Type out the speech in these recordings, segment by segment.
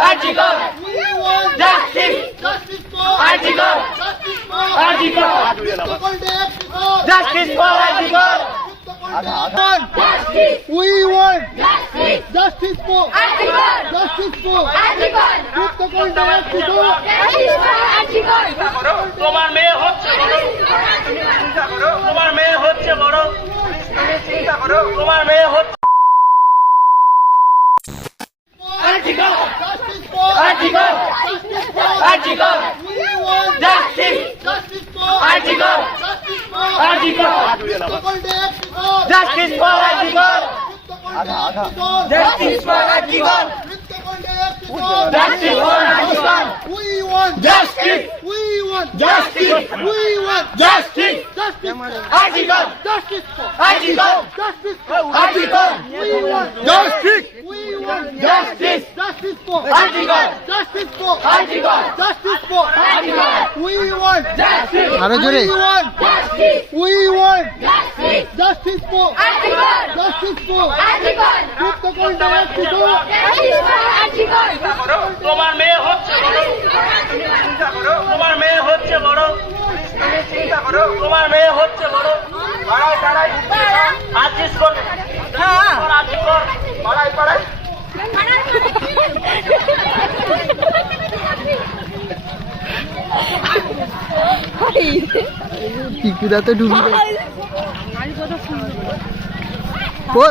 Article. We want Justice. justice for Article. justice for Article. Protocol Day Executive. Justice for Article. Justice. We want Justice. justice for Article. justice for. তোমার মেয়ে হচ্ছে বড় তোমার মেয়ে হচ্ছে বড় তোমার মেয়ে হচ্ছে Rajigar! Rajigar! Justice for Rajigar! Justice for Rajigar! Justice for Rajigar! We want justice! We want justice! We want justice! Justice! Rajigar! Justice! Rajigar! Justice! We want justice! We want justice! Justice. justice. Article. Justice for Article. justice. Article. We want Justice. We want Justice. Justice for Article. Justice for Article. Justice for Article. We want Justice. আরও জোরে We want Justice. We want Justice. justice for Article. justice for Article. Protocol Day Executive. Justice for Article. তোমার মেয়ে হচ্ছে বড় তোমার মেয়ে হচ্ছে বড় তোমার মেয়ে হচ্ছে বড় পাড়ায় পাড়ায় আর্টিস কর আর্টিস কর পাড়ায় পাড়ায় পিকুদা তো ডুবি। ও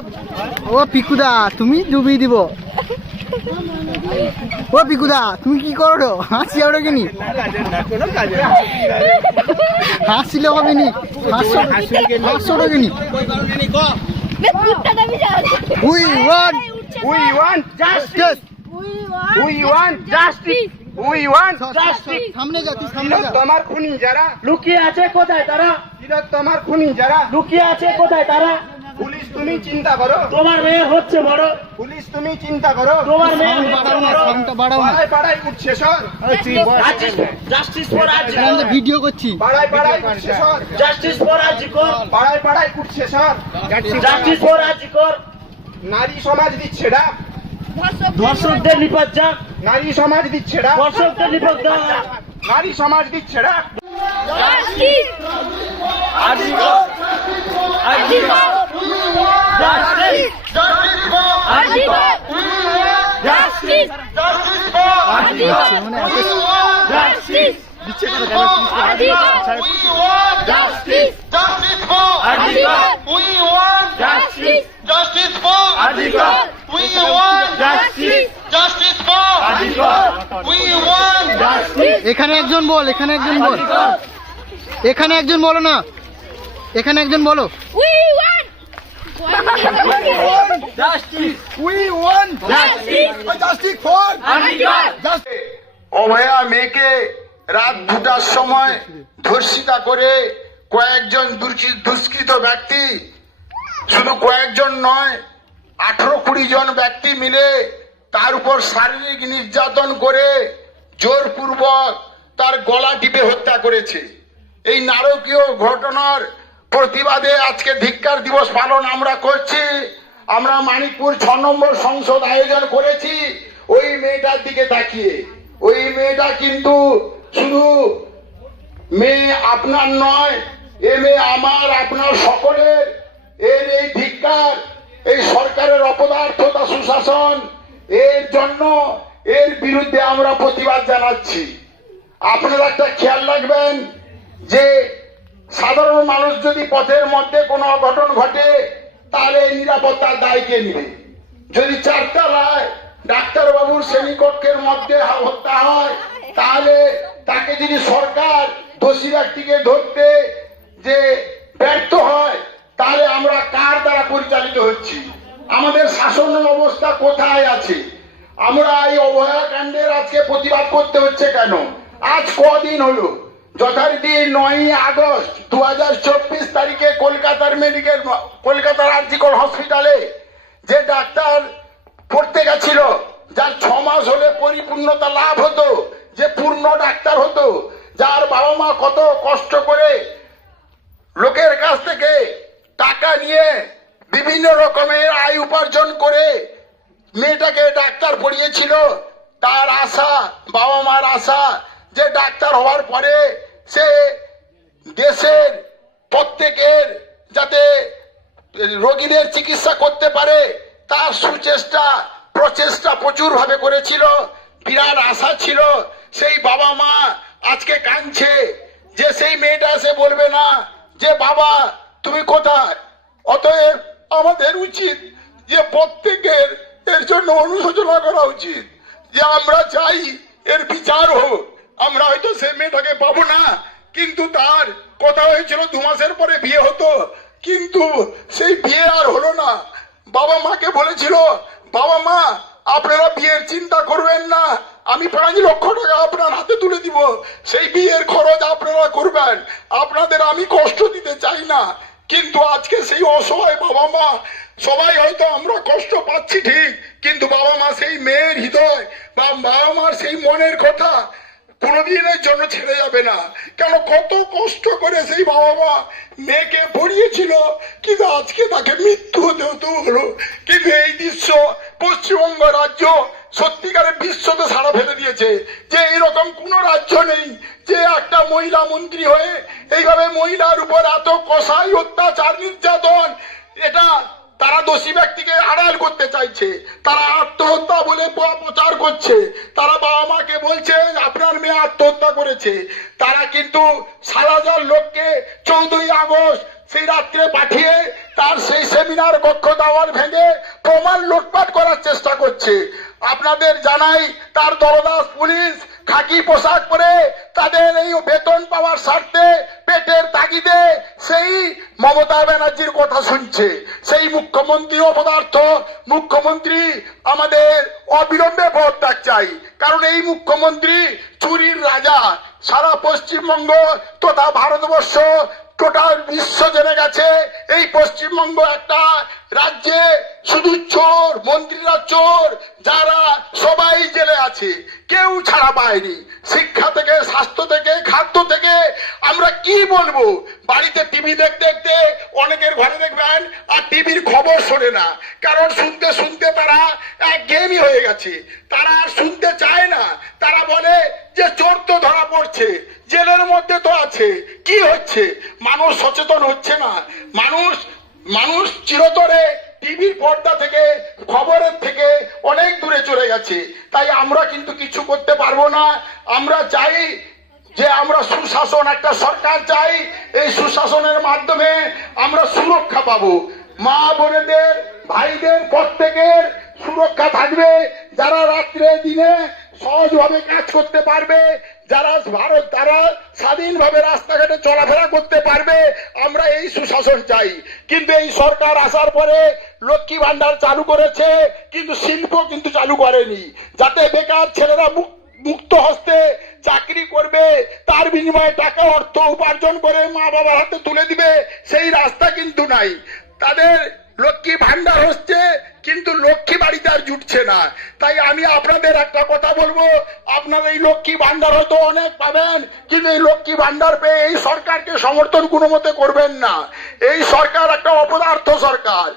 ও পিকুদা তুমি ডুবিয়ে দিব। ও পিকুদা তুমি কি করো? হাসি আরও কেনি। হাসিলে হবে নি। হাসছো কেনি। We want we want justice we want justice we want justice সামনে যা সামনে যা। তোমার খুনি যারা? লুকিয়ে আছে কোথায় তারা? তোমার খুনি যারা? লুকিয়ে আছে কোথায় তারা? পুলিশ তুমি চিন্তা করো। তোমার মেয়ে হচ্ছে বড়। পুলিশ তুমি চিন্তা করো। তোমার মেয়ে বাড়াও না সাউন্ডটা বাড়াও না। পাড়ায় পাড়ায় উঠছে সর। জাস্টিস ফর আজি আমরা ভিডিও করছি। পাড়ায় পাড়ায় উঠছে সর। জাস্টিস ফর আজি কর। পাড়ায় পাড়ায় উঠছে সর। জাস্টিস ফর আজি কর। নারী সমাজ দিচ্ছে ডাক। ধর্ষকদের নিপাত যাক নারী সমাজ দিচ্ছে ধর্ষকদের নিপাত যাক নারী সমাজ দিচ্ছে Justice. আজি কর আজি কর জাস্টিস আজি কর Justice. আজি আচ্ছা, মানে এত Justice. Justice Justice for RG Kar We want justice justice for RG Kar We want justice justice for RG কর We want জাস্টিস এখানে একজন বল এখানে একজন বল। এখানে একজন বলো না। এখানে একজন বলো। অভয়া মেয়েকে রাত দুটার সময় ধর্ষিতা করে কয়েকজন দুষ্কৃত ব্যক্তি শুধু কয়েকজন নয় আঠারো কুড়ি জন ব্যক্তি মিলে তার উপর শারীরিক নির্যাতন করে জোরপূর্বক তার গলা টিপে হত্যা করেছে। এই নারকীয় ঘটনার প্রতিবাদে আজকে ধিক্কার দিবস পালন আমরা করছি। আমরা মানিকপুর ছ নম্বর সংসদ আয়োজন করেছি। ওই মেয়েটার দিকে তাকিয়ে। ওই মেয়েটা কিন্তু শুধু মেয়ে আপনার নয়, এ মেয়ে আমার, আপনার সকলের। এর এই ধিক্কার, এই সরকারের অপদার্থতা সুশাসন, এর জন্য এর বিরুদ্ধে আমরা প্রতিবাদ জানাচ্ছি। আপনারা একটা খেয়াল রাখবেন যে সাধারণ মানুষ যদি পথের মধ্যে কোনো অঘটন ঘটে, তাহলে নিরাপত্তার দায় কে নেবে? যদি চারতলায় ডাক্তারবাবুর শ্রেণীকক্ষের মধ্যে হত্যা হয়, তাহলে তাকে যদি সরকার দোষী ব্যক্তিকে ধরতে যে ব্যর্থ হয়, তাহলে আমরা কার দ্বারা পরিচালিত হচ্ছি? আমাদের শাসন অবস্থা কোথায় আছে? আমরা এই অভয়াকাণ্ডের আজকে প্রতিবাদ করতে হচ্ছে কেন? আজ কদিন হলো? যথারীতি নয়ই আগস্ট দু হাজার চব্বিশ তারিখে কলকাতার মেডিকেল কলকাতার আর্জিকল হসপিটালে যে ডাক্তার পড়তে গেছিল, যার ছ মাস হলে পরিপূর্ণতা লাভ হতো, যে পূর্ণ ডাক্তার হতো, যার বাবা মা কত কষ্ট করে লোকের কাছ থেকে টাকা নিয়ে বিভিন্ন রকমের আয় উপার্জন করে মেয়েটাকে ডাক্তার পড়িয়েছিল, তার আশা, বাবা মার আশা যে ডাক্তার হওয়ার পরে সে দেশের প্রত্যেকের যাতে রোগীদের চিকিৎসা করতে পারে, তার সুচেষ্টা, প্রচেষ্টা প্রচুর ভাবে করেছিল, বিরাট আশা ছিল, সেই বাবা মা আজকে কাঁদছে, যে সেই মেয়েটা সে বলবে না, যে বাবা, তুমি কোথায়? অতএব আমাদের উচিত যে প্রত্যেকের এর জন্য অনুশোচনা করা উচিত, যে আমরা চাই এর বিচার হোক। আমরা হয়তো সে মেয়েটাকে পাবো না, কিন্তু তার কথা হয়েছিল দু মাসের পরে বিয়ে হতো। কিন্তু সেই বিয়ে আর হলো না। বাবা মাকে বলেছিল, বাবা মা, আপনারা বিয়ের চিন্তা করবেন না। আমি পাঁচ লক্ষ টাকা আপনার হাতে তুলে দিব। সেই বিয়ের খরচ আপনারা করবেন। আপনাদের আমি কষ্ট দিতে চাই না। কিন্তু আজকে সেই অসহায় বাবা মা, সবাই হয়তো আমরা কষ্ট পাচ্ছি ঠিক, কিন্তু বাবা মা সেই মেয়ের হৃদয় বা বাবা মার সেই মনের কথা কোনোদিনের জন্য ছেড়ে যাবে না। কেন কত কষ্ট করে সেই বাবা মা মেয়েকে পড়িয়েছিল কিন্তু আজকে তাকে মৃত্যু হতে হতে হলো কিন্তু এই দৃশ্য পশ্চিমবঙ্গ রাজ্য সত্যিকারের বিশ্বতে সারা ফেলে দিয়েছে, যে এরকম কোনো রাজ্য নেই যে একটা মহিলা মন্ত্রী হয়ে এইভাবে মহিলার উপর এত কষাই অত্যাচার, নির্যাতন, এটা তারা দোষী ব্যক্তিকে আড়াল করতে চাইছে। তারা আত্মহত্যা বলে প্রচার করছে। তারা বাবা মাকে বলছে আপনার মেয়ে আত্মহত্যা করেছে। তারা কিন্তু সাত হাজার লোককে চৌদ্দই আগস্ট, সেই রাত্রে পাঠিয়ে তার সেই সেমিনার কক্ষ দাওয়ার ভেঙে প্রমাণ লুটপাট করার চেষ্টা করছে। আপনাদের জানাই তার দরদাস পুলিশ খাকি পোশাক পরে তাদের এই বেতন পাওয়ার স্বার্থে পেটের তাগিদে সেই মমতা ব্যানার্জির কথা শুনছে। সেই মুখ্যমন্ত্রী অপদার্থ মুখ্যমন্ত্রী আমাদের অবিলম্বে পদত্যাগ চাই। কারণ এই মুখ্যমন্ত্রী চুরির রাজা। সারা পশ্চিমবঙ্গ তথা ভারতবর্ষ টোটাল বিশ্ব জেনে গেছে। এই পশ্চিমবঙ্গ একটা রাজ্যে শুধু চোর, মন্ত্রীরা চোর, যারা সবাই জেলে আছে, কেউ ছাড়া পায়নি। শিক্ষা থেকে, স্বাস্থ্য থেকে, খাদ্য থেকে আমরা কি বলব? বাড়িতে টিভি দেখতে দেখতে অনেকের ঘরে দেখবেন, আর টিভির খবর শোনে না। কারণ শুনতে শুনতে তারা একঘেয়েমি হয়ে গেছে। তারা আর শুনতে চায় না। তারা বলে যে, চোর তো ধরা পড়ছে, জেলের মধ্যে তো আছে। কি হচ্ছে? মানুষ সচেতন হচ্ছে না। মানুষ মানুষ চিরতরে টিভির পর্দা থেকে, খবরের থেকে অনেক দূরে চলে গেছে। তাই আমরা কিন্তু কিছু করতে পারব না। আমরা চাই যে আমরা সুশাসন, একটা সরকার চাই। এই সুশাসনের মাধ্যমে আমরা সুরক্ষা পাবো। মা বোনেদের, ভাইদের প্রত্যেকের সুরক্ষা থাকবে। যারা রাত্রে দিনে সহজভাবে কাজ করতে পারবে যারা ভারত, তারা স্বাধীনভাবে রাস্তাঘাটে চলাফেরা করতে পারবে, আমরা এই সুশাসন চাই। কিন্তু এই সরকার আসার পরে লক্ষ্মী ভান্ডার চালু করেছে, কিন্তু শিল্প কিন্তু চালু করেনি, যাতে বেকার ছেলেরা মুক- মুক্ত হস্তে চাকরি করবে তার বিনিময়ে টাকা অর্থ উপার্জন করে মা বাবার হাতে তুলে দিবে সেই রাস্তা কিন্তু নাই তাদের লক্ষ্মী ভান্ডার হচ্ছে কিন্তু লক্ষ্মী বাড়িতে আর জুটছে না তাই আমি আপনাদের একটা কথা বলব আপনার এই লক্ষ্মী ভান্ডার হয়তো অনেক পাবেন কিন্তু এই লক্ষ্মী ভান্ডার পেয়ে এই সমর্থন কোনো মতে করবেন না। এই সরকার একটা অপদার্থ সরকার।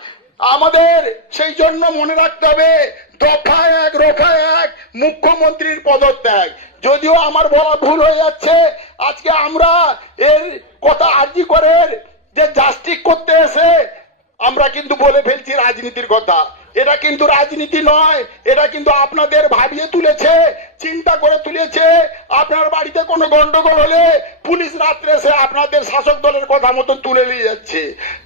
আমাদের সেই জন্য মনে রাখতে হবে, দফা এক, রফা এক, মুখ্যমন্ত্রীর পদত্যাগ। যদিও আমার বলা ভুল হয়ে যাচ্ছে, আজকে আমরা এর কথা আর্জি করে যে জাস্টিক করতে এসে আমরা কিন্তু বলে ফেলছি রাজনীতির কথা। এটা কিন্তু রাজনীতি নয়, এটা কিন্তু আপনাদের ভাবিয়ে তুলেছে, চিন্তা করে তুলেছে। আপনার বাড়িতে কোনো গন্ডগোল হলে পুলিশ রাত্রে এসে আপনাদের শাসক দলের কথা মতন তুলে নিয়ে যাচ্ছে।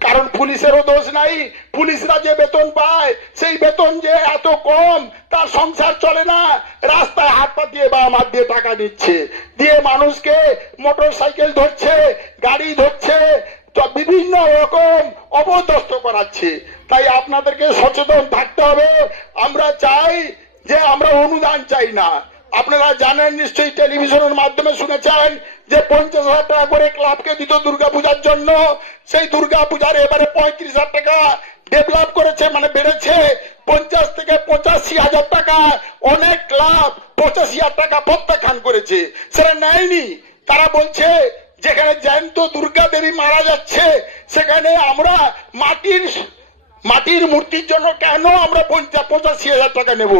কারণ পুলিশেরও দোষ নাই, পুলিশরা যে বেতন পায়, সেই বেতন যে এত কম, তার সংসার চলে না। রাস্তায় হাত পা দিয়ে বা হাত দিয়ে টাকা দিচ্ছে দিয়ে মানুষকে মোটর সাইকেল ধরছে, গাড়ি ধরছে তো বিভিন্ন রকম অবদস্ত করাচ্ছে। তাই আপনাদেরকে সচেতন থাকতে হবে। আমরা চাই যে আমরা অনুদান চাই না। আপনারা জানেন নিশ্চয়ই টেলিভিশনের মাধ্যমে শুনেছেন যে পঞ্চাশ হাজার টাকা করে ক্লাবকে দিত দুর্গাপূজার জন্য। সেই দুর্গাপূজার এবারে পঁয়ত্রিশ হাজার টাকা ডেভেলপ করেছে মানে বেড়েছে পঞ্চাশ থেকে পঁচাশি হাজার টাকা। অনেক ক্লাব পঁচাশি হাজার টাকা প্রত্যাখ্যান করেছে। সেটা নেয়নি। তারা বলছে যেখানে জ্যান্ত দুর্গা দেবী মারা যাচ্ছে, সেখানে আমরা মাটির মাটির মূর্তির জন্য কেন আমরা পঞ্চাশ পঁচাশি হাজার টাকা নেব?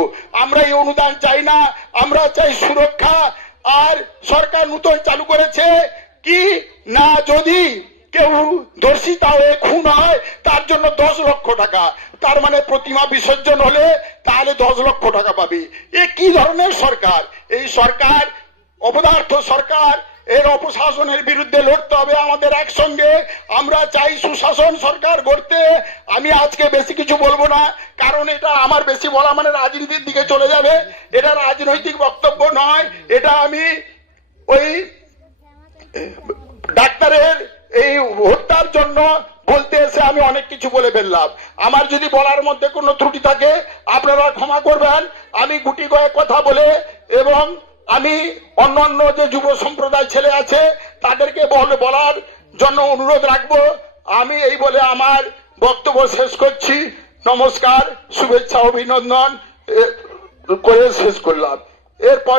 আমরা এই অনুদান চাই না, আমরা চাই সুরক্ষা। আর সরকার নতুন চালু করেছে কি? না, যদি কেউ দর্শিতা হয়ে খুন হয়, তার জন্য দশ লক্ষ টাকা। তার মানে প্রতিমা বিসর্জন হলে তাহলে দশ লক্ষ টাকা পাবে। এ কি ধরনের সরকার? এই সরকার অবদার্থ সরকার এর অপশাসনের বিরুদ্ধে লড়তে হবে আমাদের একসঙ্গে। আমরা চাই সুশাসন সরকার গড়তে। আমি আজকে বেশি কিছু বলব না, কারণ এটা আমার বেশি বলা মানে রাজনীতির দিকে চলে যাবে। এটা রাজনৈতিক বক্তব্য নয়, এটা আমি ওই ডাক্তারের এই হত্যার জন্য বলতে এসে আমি অনেক কিছু বলে ফেললাম। আমার যদি বলার মধ্যে কোনো ত্রুটি থাকে, আপনারা ক্ষমা করবেন। আমি গুটি কয়েক কথা বলে এবং আমি অন্যান্য যে যুব সম্প্রদায় ছেলে আছে, তাদেরকে বল, বলার জন্য অনুরোধ রাখব। আমি এই বলে আমার বক্তব্য শেষ করছি। নমস্কার, শুভেচ্ছা, অভিনন্দন করে শেষ করলাম। এরপর